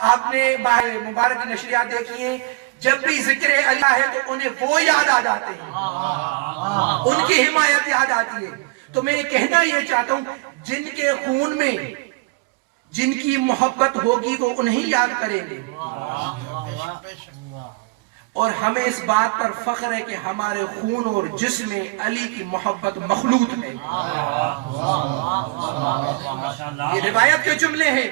آپ نے مبارک نشریات دیکھی ہیں، جب بھی ذکر اللہ ہے تو انہیں وہ یاد آ جاتے ہیں، ان کی حمایت یاد آتی ہے۔ تو میں کہنا یہ چاہتا ہوں، جن کے خون میں جن کی محبت ہوگی وہ انہیں یاد کریں گے، اور ہمیں اس بات پر فخر ہے کہ ہمارے خون اور جسم میں علی کی محبت مخلوط ہے۔ یہ روایت کے جملے ہیں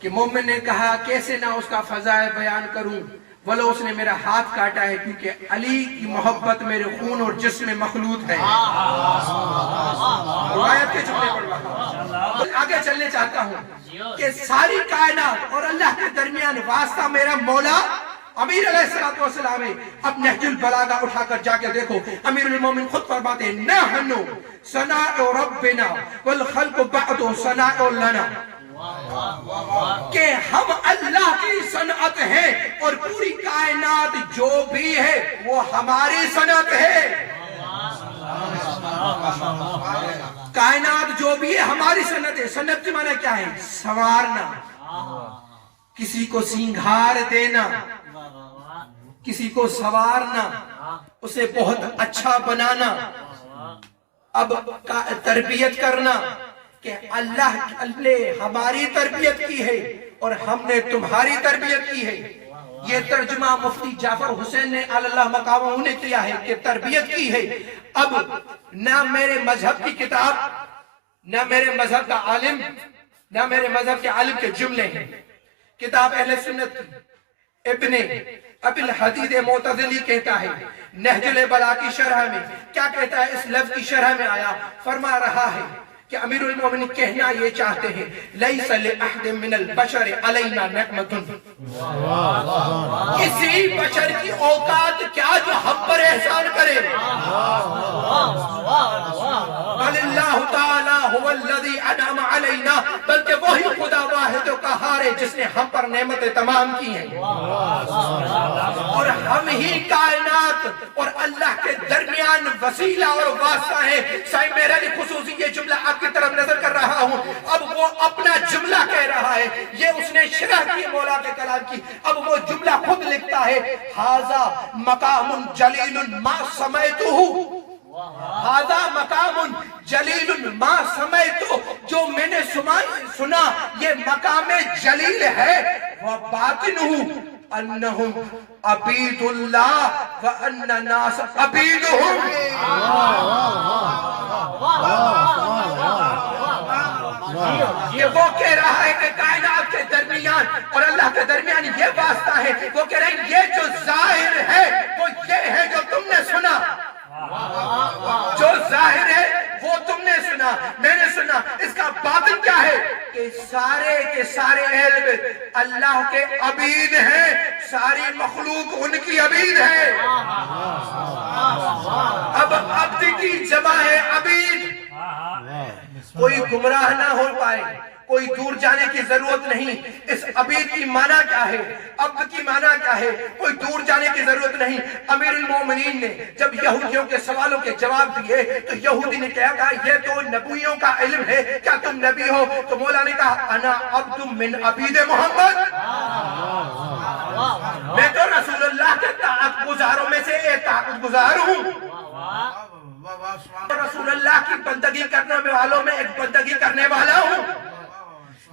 کہ مومن نے کہا کیسے نہ اس کا فضائل بیان کروں، ولو اس نے میرا ہاتھ کاٹا ہے، کیونکہ علی کی محبت میرے خون اور جسم میں مخلوط ہے۔ روایت کے جملے پڑھ رہا ہوں، آگے چلنے چاہتا ہوں کہ ساری کائنات اور اللہ کے درمیان واسطہ میرا مولا امیر علیہ السلام ہے۔ اب نہج البلاغہ اٹھا کر جا کے دیکھو، امیر المومن خود فرماتے ہیں نحن ثناء ربنا والخلق بعد ثناء لنا، کہ ہم اللہ کی صنعت ہے اور پوری کائنات جو بھی ہے وہ ہماری صنعت ہے۔ کائنات جو بھی ہے ہماری صنعت ہے۔ صنعت کی معنی کیا ہے؟ سنوارنا، کسی کو سینگھار دینا، کسی کو سنوارنا، اسے بہت اچھا بنانا، اب تربیت کرنا کہ اللہ نے ہماری تربیت کی ہے اور ہم نے تمہاری تربیت کی ہے۔ یہ ترجمہ مفتی جعفر حسین نے اللہ مقامہ نے کیا ہے کہ تربیت کی ہے۔ اب نہ میرے مذہب کی کتاب، نہ میرے مذہب کا عالم، نہ میرے مذہب کے عالم کے جملے ہیں، کتاب اہل سنت کی ابن ابی الحدید معتزلی کہتا ہے، نہج البلاغہ کی شرح میں کیا کہتا ہے؟ اس لفظ کی شرح میں آیا، فرما رہا ہے کہ امیر المومنین کہنا یہ چاہتے ہیں لیس لأحد من البشر علینا نعمت، کسی بشر کی اوقات کیا جو ہم پر احسان کرے، بل اللہ تعالی هو الذی انعم علینا، بلکہ وہی خدا واحد و قہار ہے جس نے ہم پر نعمتیں تمام کی ہیں، اور ہم ہی کائنات اور اللہ کے درمیان وسیلہ اور واسطہ ہے۔ سائیں میرا بھی خصوصی یہ جملہ آپ کی طرف نظر کر رہا ہوں، اب وہ اپنا جملہ کہہ رہا ہے، یہ اس نے شرح کی مولا کے کلام کی، اب وہ جملہ خود لکھتا ہے، ھذا مقام جلیل ما سمعتہ، ھذا مقام جلیل ما سمعتہ، جو میں نے سنا یہ مقام جلیل ہے، وباطنہ انہم عبید اللہ وان الناس عبیدہم۔ یہ وہ کہہ رہا ہے کہ کائنات کے درمیان اور اللہ کے درمیان یہ واسطہ ہے، وہ کہہ رہے ہیں یہ جو ظاہر ہے وہ یہ ہے جو تم نے سنا، جو ظاہر ہے وہ تم نے سنا، میں نے سنا، اس کا باطن کیا ہے کہ سارے کے سارے اہل بیت اللہ کے عبید ہیں، ساری مخلوق ان کی عبید ہے۔ اب عبد کی جمع ہے عبید، کوئی گمراہ نہ ہو پائے، کوئی دور جانے کی ضرورت نہیں۔ اس عبید کی معنی کیا ہے؟ عبد کی معنی کیا ہے؟ کوئی دور جانے کی ضرورت نہیں۔ امیر المومنین نے جب یہودیوں کے سوالوں کے جواب دیے تو یہودی نے کہا یہ تو نبیوں کا علم ہے، کیا تم نبی ہو؟ تو مولا نے کہا انا عبد من عبید محمد، میں تو رسول اللہ کے طاعت گزاروں میں سے ایک طاعت گزار ہوں، رسول اللہ کی بندگی کرنے والوں میں ایک بندگی کرنے والا ہوں۔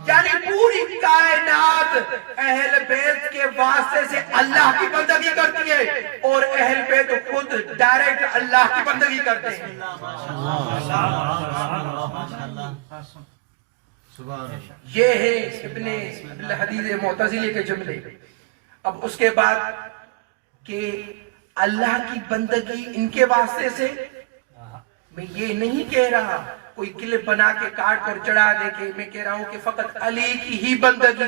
یعنی پوری کائنات اہل بیت کے واسطے سے اللہ کی بندگی کرتی ہے اور اہل بیت خود ڈائریکٹ اللہ کی بندگی کرتے ہیں۔ یہ ہے ابن الحدید معتزلی کے جملے۔ اب اس کے بعد کہ اللہ کی بندگی ان کے واسطے سے، میں یہ نہیں کہہ رہا کوئی کلپ بنا کے کاٹ کر چڑھا دے کہ میں کہہ رہا ہوں کہ فقط علی کی ہی بندگی،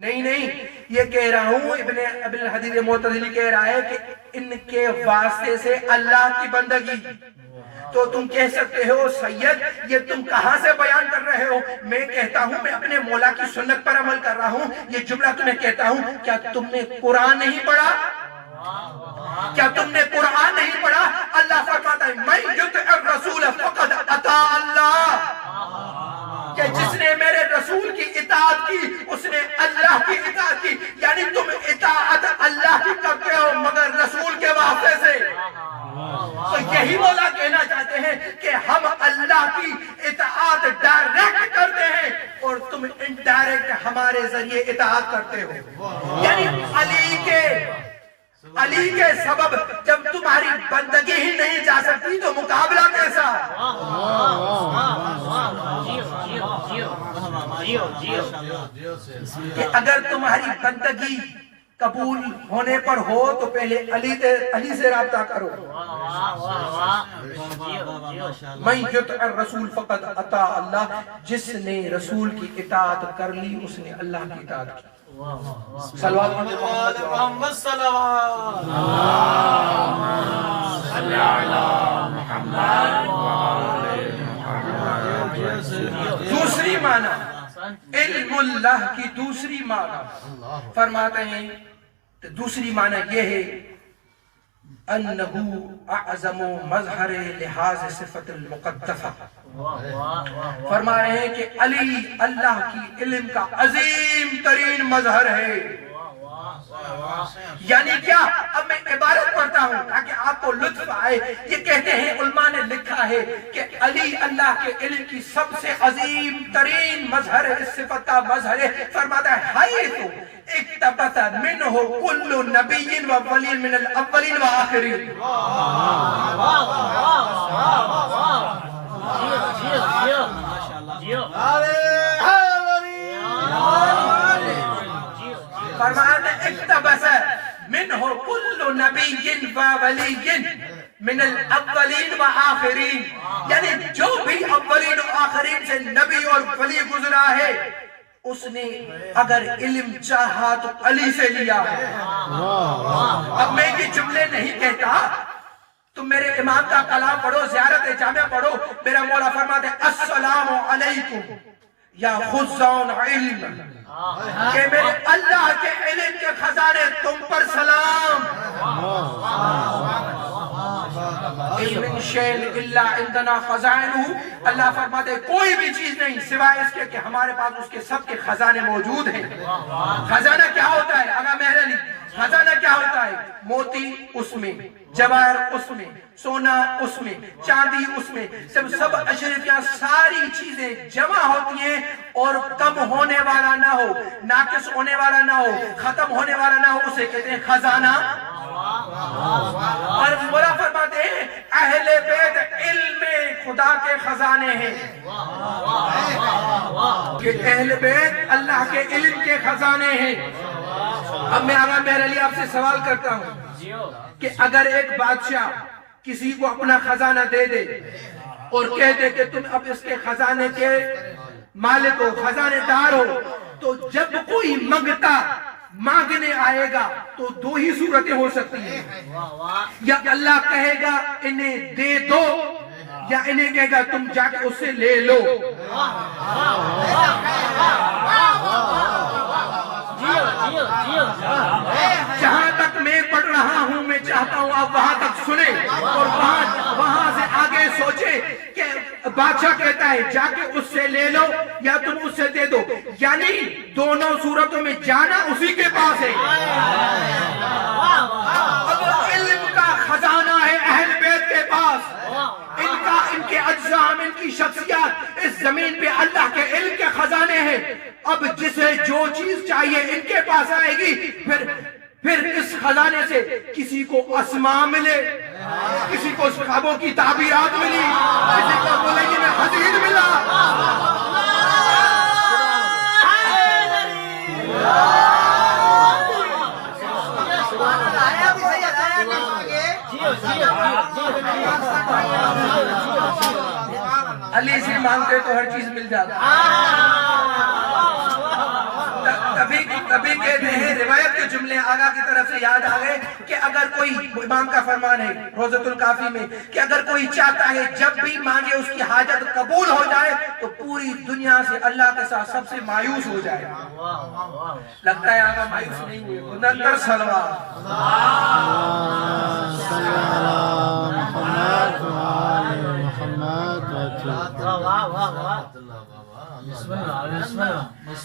نہیں، یہ کہہ رہا ہوں ابن ابی الحدید معتزلی کہہ رہا ہے کہ ان کے واسطے سے اللہ کی بندگی۔ تو تم کہہ سکتے ہو سید یہ تم کہاں سے بیان کر رہے ہو؟ میں کہتا ہوں میں اپنے مولا کی سنت پر عمل کر رہا ہوں، یہ جملہ تمہیں کہتا ہوں، کیا تم نے قرآن نہیں پڑھا؟ کیا تم نے قرآن نہیں پڑھا؟ اللہ فرماتا ہے من یطع الرسول فقد اطاع اللہ، کہ جس نے میرے رسول کی اطاعت کی اس نے اللہ کی اطاعت کی. یعنی تم اطاعت اللہ کی کرتے ہو مگر رسول کے واسطے سے. تو یہی مولا کہنا چاہتے ہیں کہ ہم اللہ کی اطاعت ڈائریکٹ کرتے ہیں اور تم انڈائریکٹ ہمارے ذریعے اطاعت کرتے ہو. یعنی علی کے سبب جب تمہاری بندگی ہی نہیں جا سکتی تو مقابلہ کیسا؟ کہ اگر تمہاری بندگی قبول ہونے پر ہو تو پہلے علی سے رابطہ کرو. من یطع الرسول فقد اطاع اللہ. جس نے رسول کی اطاعت کر لی اس نے اللہ کی اطاعت کی. صلوات محمد صلوات دوسری معنی علم اللہ کی دوسری معنی فرماتے ہیں. دوسری معنی یہ ہے انہو اعظم مظہر لحاظ صفت المقدسہ. فرما رہے ہیں کہ علی اللہ کی علم کا عظیم ترین مظہر ہے. یعنی کیا؟ اب میں عبارت پڑھتا ہوں تاکہ آپ کو لطف آئے. یہ کہتے ہیں علماء نے لکھا ہے کہ علی اللہ کے علم کی سب سے عظیم ترین مظہر ہے, صفت کا مظہر ہے. فرماتا ہے حیث اقتبس منہ کل نبی و ولی من الاولین و آخرین. فرماتا ہے اقتبس منہ کل نبی و ولی من الاولین و آخرین. یعنی جو بھی اولین و آخرین سے نبی اور ولی گزرا ہے اس نے اگر علم چاہا تو علی سے لیا ہے. اب میں یہ جملے نہیں کہتا, تم میرے امام کا کلام پڑھو, زیارت جامعہ پڑھو. میرا مولا فرماتے ہیں السلام علیکم یا خزان علم, کہ میرے اللہ کے علم کے خزانے تم پر سلام. علم شیل اللہ عندنا خزائنہ. اللہ فرماتے ہیں کوئی بھی چیز نہیں سوائے اس کے کہ ہمارے پاس اس کے سب کے خزانے موجود ہیں. خزانہ کیا ہوتا ہے؟ آقا مہر علی, خزانہ کیا ہوتا ہے؟ موتی اس میں, جواہر اس میں, سونا اس میں, چاندی اس میں, سب اشرفیاں ساری چیزیں جمع ہوتی ہیں اور کم ہونے والا نہ ہو, ناقص ہونے والا نہ ہو, ختم ہونے والا نہ ہو, اسے کہتے ہیں خزانہ. اور مولا فرماتے ہیں اہل بیت علم خدا کے خزانے ہیں, کہ اہل بیت اللہ کے علم کے خزانے ہیں. اب میں آقا مہر علی آپ سے سوال کرتا ہوں کہ اگر ایک بادشاہ کسی کو اپنا خزانہ دے دے اور کہہ دے کہ تم اب اس کے خزانے کے مالک ہو, خزانے دار ہو, تو جب کوئی مانگنے آئے گا تو دو ہی صورتیں ہو سکتی ہیں. یا اللہ کہے گا انہیں دے دو, یا انہیں کہے گا تم جا کے اسے لے لو. جہاں تک میں پڑھ رہا ہوں میں چاہتا ہوں آپ وہاں تک سنیں اور وہاں سے آگے سوچیں کہ بادشاہ کہتا ہے جا کے اس سے لے لو یا تم اس سے دے دو. یعنی دونوں صورتوں میں جانا اسی کے پاس ہے. اب علم کا خزانہ ہے اہل بیت کے پاس, ان کے اجزام, ان کی شخصیات اس زمین پہ اللہ کے علم کے خزانے ہیں. اب جسے جو چیز چاہیے ان کے پاس آئے گی, پھر اس خزانے سے کسی کو اسماء ملے, کسی کو خوابوں کی تعبیرات ملی, کسی کو بولے کہ میں حدید ملا. علی سے مانگتے تو ہر چیز مل جاتا. تبھی کہتے ہیں روایت کے جملے آقا کی طرف سے یاد آ گئے کہ اگر کوئی, امام کا فرمان ہے روضۃ الکافی میں, کہ اگر کوئی چاہتا ہے جب بھی مانگے اس کی حاجت قبول ہو جائے تو پوری دنیا سے اللہ کے ساتھ سب سے مایوس ہو جائے. لگتا ہے آقا مایوس نہیں ہوئے. نندر صلوات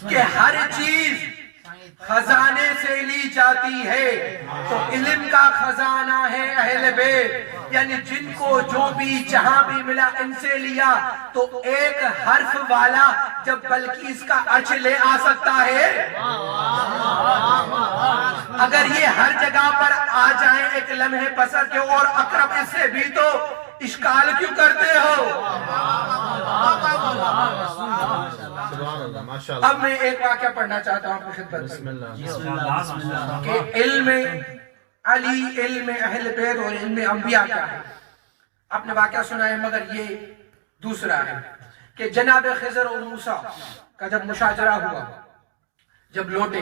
کہ ہر چیز خزانے سے لی جاتی ہے تو علم کا خزانہ ہے اہل بیت، یعنی جن کو جو بھی جہاں بھی ملا ان سے لیا، تو ایک حرف والا جب بلقیس کا عرش لے آ سکتا ہے، اگر یہ ہر جگہ پر آ جائیں ایک لمحے بصر کے اور اقرب اس سے بھی، تو اشکال کیوں کرتے ہو؟ اب میں ایک واقعہ پڑھنا چاہتا ہوں آپ کی خدمت میں کہ علم علی، علم اہل بیت اور علم انبیاء کیا ہے۔ آپ نے واقعہ سنا ہے، مگر یہ دوسرا ہے کہ جناب خضر اور موسیٰ کا جب مشاجرہ ہوا، جب لوٹے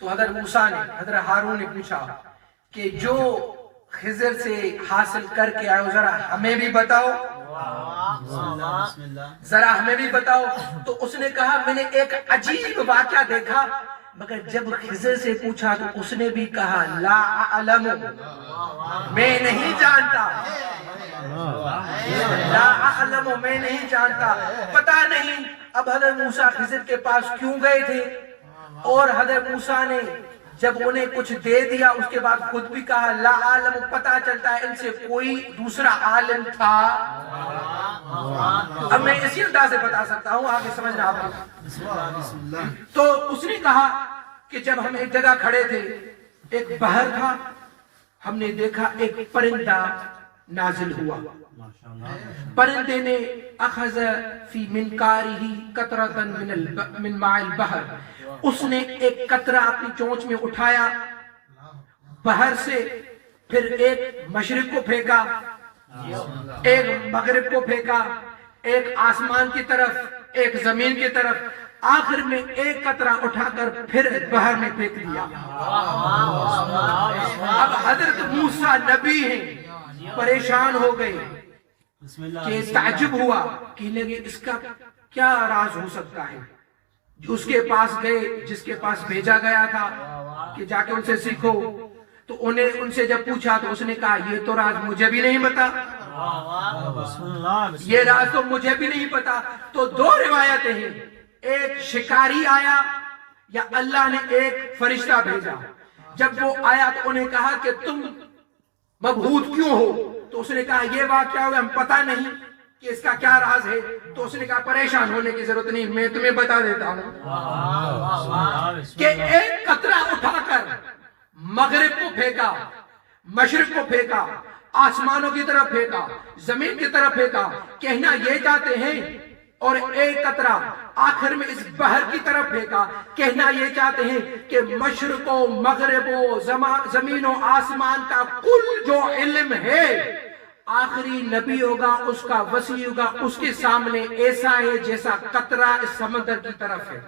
تو حضرت موسیٰ نے، حضرت ہارون نے پوچھا کہ جو خضر سے حاصل کر کے آئے ذرا ہمیں بھی بتاؤ، ذرا ہمیں بھی بتاؤ۔ تو اس نے کہا میں نے ایک عجیب واقعہ دیکھا، مگر جب خضر سے پوچھا تو اس نے بھی کہا لا اعلم، میں نہیں جانتا، لا اعلم، میں نہیں جانتا، پتہ نہیں۔ اب حضرت موسیٰ خضر کے پاس کیوں گئے تھے؟ اور حضرت موسیٰ نے جب انہیں کچھ دے دیا اس کے بعد خود بھی کہا لا عالم، پتہ چلتا ہے ان سے کوئی دوسرا عالم تھا۔ اب میں اسی انداز سے بتا سکتا ہوں، آگے سمجھنا آپ کو۔ تو اس نے کہا کہ جب ہم ایک جگہ کھڑے تھے، ایک بحر تھا، ہم نے دیکھا ایک پرندہ نازل ہوا، پرندے نے اخذ فی منقارہ قطرۃ من ماء البحر، اس نے ایک قطرہ اپنی چونچ میں اٹھایا بحر سے، پھر ایک مشرق کو پھینکا، ایک مغرب کو پھینکا، ایک آسمان کی طرف، ایک زمین کی طرف، آخر میں ایک قطرہ اٹھا کر پھر بحر میں پھینک دیا۔ اب حضرت موسیٰ نبی ہیں، پریشان ہو گئے کہ تعجب ہوا کہ اس کا کیا راز ہو سکتا ہے۔ اس کے پاس گئے جس کے پاس بھیجا گیا تھا کہ جا کے ان سے سیکھو، تو انہیں ان سے جب پوچھا تو اس نے کہا یہ تو راز مجھے بھی نہیں پتا، یہ راز تو مجھے بھی نہیں پتا۔ تو دو روایتیں ہیں، ایک شکاری آیا یا اللہ نے ایک فرشتہ بھیجا۔ جب وہ آیا تو انہیں کہا کہ تم مبہوت کیوں ہو؟ تو اس نے کہا یہ واقعہ ہوا، ہم پتہ نہیں کہ اس کا کیا راز ہے۔ تو اس نے کہا پریشان ہونے کی ضرورت نہیں، میں تمہیں بتا دیتا ہوں کہ ایک قطرہ اٹھا کر مغرب کو پھینکا، مشرق کو پھینکا، آسمانوں کی طرف پھینکا، زمین کی طرف پھینکا، کہنا یہ چاہتے ہیں، اور ایک قطرہ آخر میں اس بحر کی طرف پھینکا، کہنا یہ چاہتے ہیں کہ مشرق و مغرب و زمین و آسمان کا کل جو علم ہے، آخری نبی ہوگا اس کا وسیع ہوگا، اس کے سامنے ایسا ہے جیسا قطرہ اس سمندر کی طرف ہے۔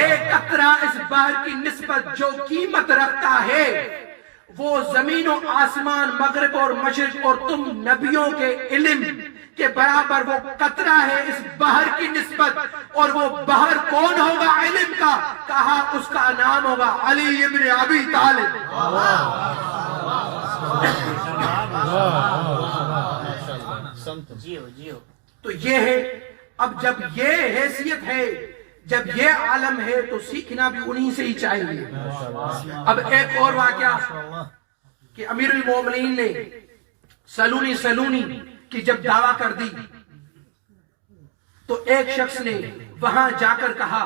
ایک قطرہ اس بحر کی نسبت جو قیمت رکھتا ہے وہ زمین و آسمان، مغرب اور مشرق اور تم نبیوں کے علم کے برابر وہ قطرہ ہے اس بحر کی نسبت۔ اور وہ بحر کون ہوگا علم کا؟ کہا اس کا نام ہوگا علی ابن ابی طالب۔ تو یہ ہے، اب جب یہ حیثیت ہے، جب یہ عالم ہے تو سیکھنا بھی انہی سے ہی چاہیے۔ اب ایک اور واقعہ کہ امیر المومنین نے سلونی کی جب دعویٰ کر دی تو ایک شخص نے وہاں جا کر کہا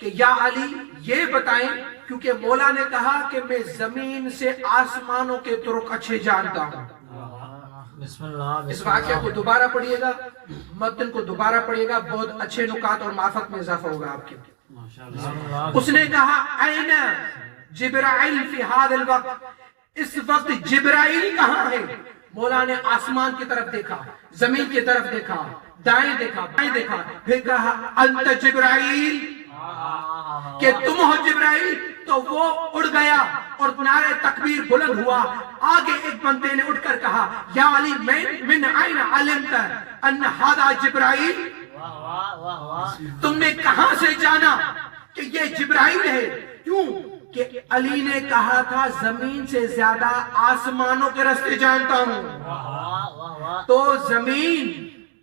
کہ یا علی یہ بتائیں، کیونکہ مولا نے کہا کہ میں زمین سے آسمانوں کے طرق اچھے جانتا ہوں۔ اس واقعہ کو دوبارہ پڑھیے گا، متن کو دوبارہ پڑھیے گا، بہت اچھے نکات اور معرفت میں اضافہ ہوگا آپ کے۔ اس نے کہا این جبرائیل فی هذا الوقت، اس وقت جبرائیل کہاں ہے؟ مولا نے آسمان کی طرف دیکھا، زمین کی طرف دیکھا، دائیں دیکھا، بائیں دیکھا، پھر کہا انت جبرائیل، کہ تم ہو جبرائیل۔ تو وہ اڑ گیا اور نعرہ تکبیر بلند ہوا۔ آگے ایک بندے نے اٹھ کر کہا یا علی من عین علمت ان ھذا جبرائیل، تم نے کہاں سے جانا کہ یہ جبرائیل ہے؟ کیوں کہ علی نے کہا تھا زمین سے زیادہ آسمانوں کے راستے جانتا ہوں۔ تو زمین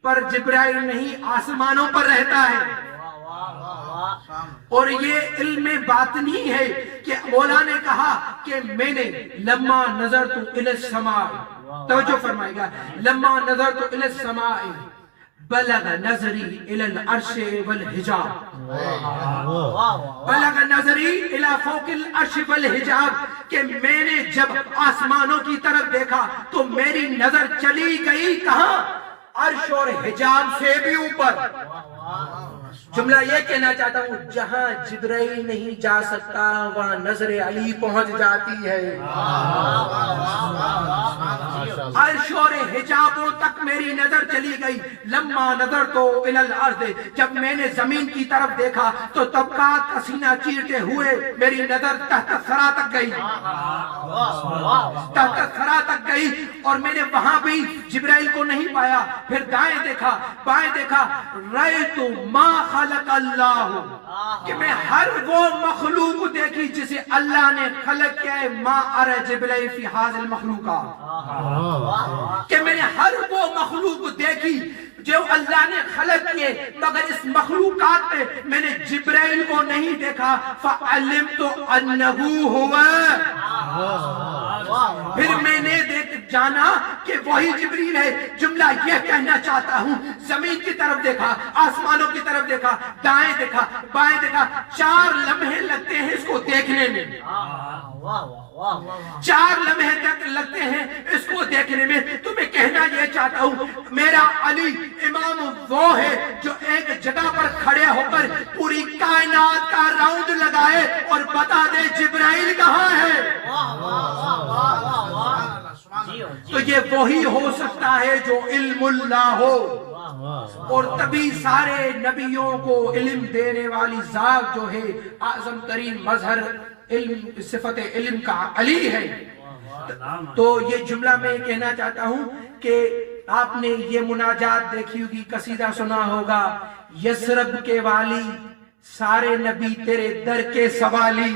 پر جبرائیل نہیں آسمانوں پر رہتا ہے. اور یہ علم باطنی ہے کہ مولا نے کہا کہ میں نے لما نظرت الی السماء، توجہ فرمائے گا، لما نظرت الی السماء بلغ نظری الی العرش والحجاب، بلغ نظری الی فوق العرش والحجاب، کہ میں نے جب آسمانوں کی طرف دیکھا تو میری نظر چلی گئی کہاں؟ عرش اور حجاب سے بھی اوپر. جملہ یہ کہنا چاہتا ہوں، جہاں جبرائیل نہیں جا سکتا وہاں نظر علی پہنچ جاتی ہے. عرش اور حجابوں تک میری نظر چلی گئی. لما نظر تو الی الارض، جب میں نے زمین کی طرف دیکھا تو طبقات کا سینہ چیرتے ہوئے میری نظر تحت ثری تک گئی، تحت ثری تک گئی، اور میں نے وہاں بھی جبرائیل کو نہیں پایا. پھر دائیں دیکھا، بائیں دیکھا، رأیت ما خلق اللہ، کہ میں ہر وہ مخلوق دیکھی جسے اللہ نے خلق کیا ہے. ما ارى جبرائیل فی ھذا المخلوقات، کہ میں نے ہر وہ مخلوق دیکھی جو اللہ نے خلق کیے، مگر اس مخلوقات میں میں نے جبرائیل کو نہیں دیکھا. فعلمت انہ ہوا، پھر میں نے جانا کہ وہی جبریل ہے. جملہ یہ کہنا چاہتا ہوں، زمین کی طرف دیکھا، آسمانوں کی طرف دیکھا، دائیں دیکھا، بائیں دیکھا، 4 لمحے لگتے ہیں اس کو دیکھنے میں، 4 لمحے تک لگتے ہیں اس کو دیکھنے میں. تو میں کہنا یہ چاہتا ہوں، میرا علی امام وہ ہے جو ایک جگہ پر کھڑے ہو کر پوری کائنات کا راؤنڈ لگائے اور بتا دے جبرائیل کہاں ہے. تو یہ وہی ہو سکتا ہے جو علم اللہ ہو، اور تبھی سارے نبیوں کو علم دینے والی ذات جو ہے، اعظم ترین مظہر علم، صفت علم کا علی ہے. تو یہ جملہ میں کہنا چاہتا ہوں کہ آپ نے یہ مناجات دیکھی ہوگی، قصیدہ سنا ہوگا، یثرب کے والی سارے نبی تیرے در کے سوالی.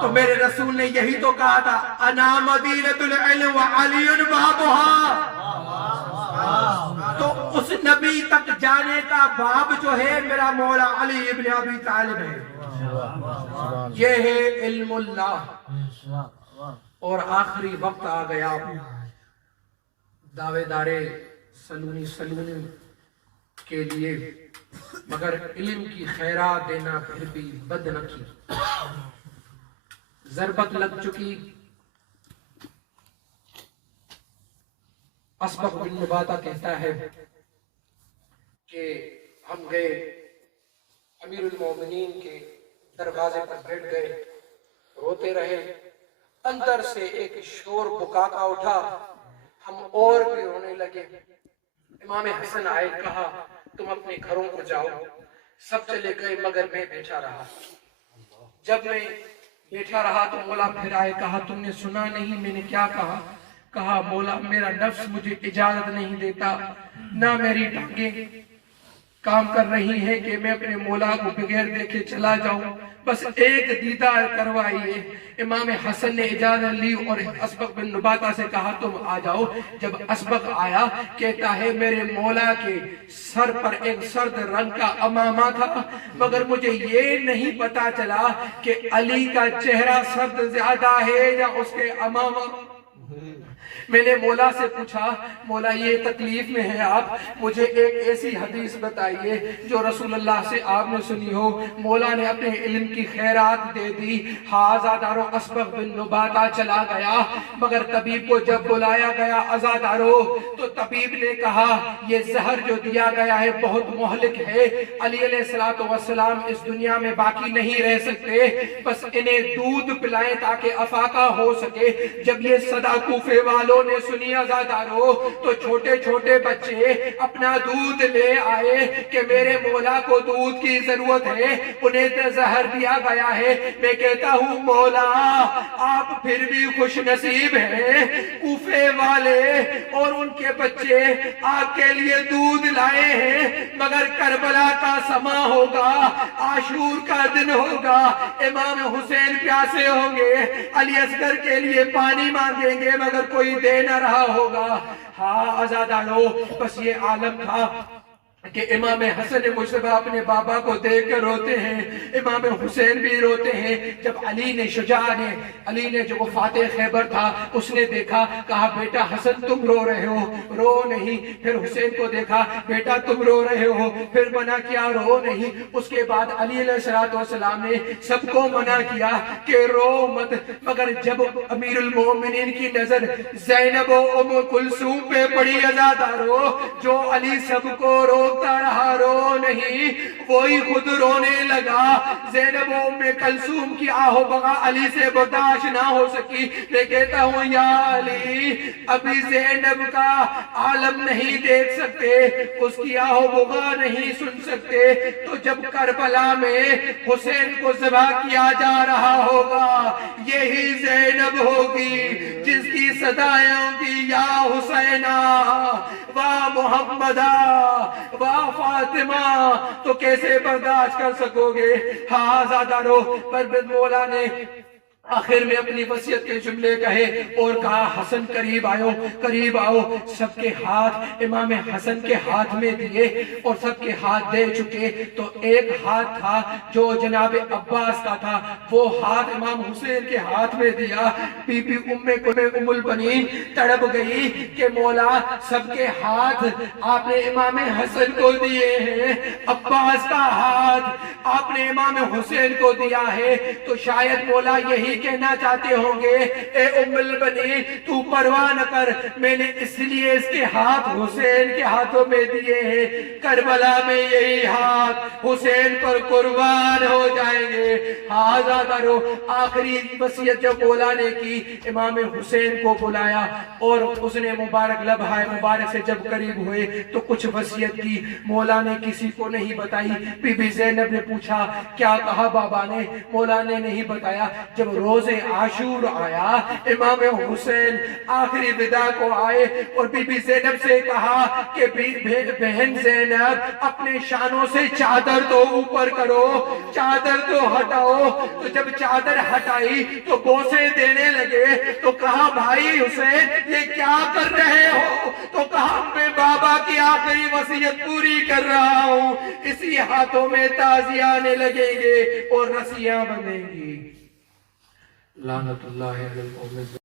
تو میرے رسول نے یہی تو کہا تھا، انا مدینۃ العلم وعلی بابها. تو اس نبی تک جانے کا باب جو ہے میرا مولا علی ابن ابی طالب ہے. یہ ہے علم اللہ. اور آخری وقت آ گیا، دعوے دارے سلونی کے لیے، مگر علم کی خیرات دینا پھر بھی بد نہ کی. ضربت لگ چکی. اسبق بن نباتہ کہتا ہے کہ ہم گئے امیر المومنین کے دروازے پر بیٹھ گئے، روتے رہے. اندر سے ایک شور بکا کا اٹھا، ہم اور بھی رونے لگے. امام حسن آئے، کہا تم اپنے گھروں کو جاؤ. سب چلے گئے مگر میں بیٹھا رہا. جب میں بیٹھا رہا تو مولا پھر آئے، کہا تم نے سنا نہیں میں نے کیا کہا؟ کہا مولا میرا نفس مجھے اجازت نہیں دیتا، نہ میری ٹانگیں کام کر رہی ہیں کہ میں اپنے مولا کو بغیر دیکھے چلا جاؤں، بس ایک دیدار کروائیے. امام حسن نے اجازت لی اور اسبق بن نباتہ سے کہا تم آ جاؤ. جب اسبق آیا کہتا ہے میرے مولا کے سر پر ایک سرد رنگ کا امامہ تھا، مگر مجھے یہ نہیں پتا چلا کہ علی کا چہرہ سرد زیادہ ہے یا اس کے امامہ. میں نے مولا سے پوچھا، مولا یہ تکلیف میں ہے آپ، مجھے ایک ایسی حدیث بتائیے جو رسول اللہ سے آپ نے سنی ہو. مولا نے اپنے علم کی خیرات دے دی. عزادارو اسبق بن نباتہ چلا گیا، مگر طبیب کو جب بلایا گیا عزادارو تو طبیب نے کہا یہ زہر جو دیا گیا ہے بہت مہلک ہے، علی علیہ السلام اس دنیا میں باقی نہیں رہ سکتے، بس انہیں دودھ پلائیں تاکہ افاقہ ہو سکے. جب یہ صدا کوفے والوں نے سنی عزادارو تو چھوٹے چھوٹے بچے اپنا دودھ لے آئے کہ میرے مولا کو دودھ کی ضرورت ہے، انہیں زہر دیا گیا ہے. میں کہتا ہوں مولا آپ پھر بھی خوش نصیب ہیں، کوفے والے اور ان کے بچے آپ کے لیے دودھ لائے ہیں، مگر کربلا کا سما ہوگا، عاشور کا دن ہوگا، امام حسین پیاسے ہوں گے، علی اصغر کے لیے پانی مانگیں گے مگر کوئی دے نہ رہا ہوگا۔ ہاں عزادارو، بس یہ عالم تھا کہ امام حسن مجتبی اپنے بابا کو دیکھ کر روتے ہیں، امام حسین بھی روتے ہیں۔ جب علی نے جو وفات خیبر تھا اس نے دیکھا، کہا بیٹا حسن تم رو رہے ہو، رو نہیں۔ پھر حسین کو دیکھا، بیٹا تم رو رہے ہو، پھر منع کیا رو نہیں۔ اس کے بعد علی علیہ السلام نے سب کو منع کیا کہ رو مت، مگر جب امیر المومنین کی نظر زینب و ام کلثوم پہ پڑی عزادارو، جو علی سب کو روکتا رہا رو نہیں، وہی خود رونے لگا۔ زینب و ام کلثوم کی آہ و بغا علی سے برداشت نہ ہو سکی۔ میں کہتا ہوں یا علی، ابھی زینب کا عالم نہیں دیکھ سکتے، اس کی آہ و بغا نہیں سن سکتے، تو جب کربلا میں حسین کو ذبح کیا جا رہا ہوگا، یہی زینب ہوگی جس کی صدائیں ہوگی یا حسینہ واہ محمدہ واہ فاطمہ، تو کیسے برداشت کر سکو گے؟ ہاں عزادارو، پر مولا نے آخر میں اپنی وصیت کے جملے کہے اور کہا حسن قریب آؤ۔ سب کے ہاتھ امام حسن کے ہاتھ میں دیے اور سب کے ہاتھ دے چکے، تو ایک ہاتھ تھا جو جناب عباس کا تھا، وہ ہاتھ امام حسین کے ہاتھ میں دیا۔ بی بی ام البنین تڑپ گئی کہ مولا سب کے ہاتھ آپ نے امام حسن کو دیے ہیں، عباس کا ہاتھ آپ نے امام حسین کو دیا ہے، تو شاید مولا یہی کہنا چاہتے ہوں گے اے ام البنین تو پرواہ نہ کر، میں نے اس لیے اس کے ہاتھ حسین کے ہاتھوں میں دیے ہیں، کربلا میں یہی ہاتھ حسین پر قربان ہو جائیں گے۔ آزادارو، آخری وصیت جب مولا نے کی، امام حسین کو بلایا اور اس نے مبارک لمحہ مبارک سے جب قریب ہوئے تو کچھ وصیت کی، مولا نے کسی کو نہیں بتائی۔ بی بی زینب نے پوچھا کیا کہا بابا نے؟ مولا نے نہیں بتایا۔ جب روز عاشور آیا، امام حسین آخری وداع کو آئے اور بی بی زینب سے کہا کہ بہن زینب اپنے شانوں سے چادر تو اوپر کرو، چادر تو ہٹاؤ۔ تو جب چادر ہٹائی تو بوسے دینے لگے، تو کہا بھائی حسین یہ کیا کر رہے ہو؟ تو کہا میں بابا کی آخری وصیت پوری کر رہا ہوں، اسی ہاتھوں میں تازیاں آنے لگیں گے اور رسیاں بندھیں گی۔ لعنت اللہ علی القوم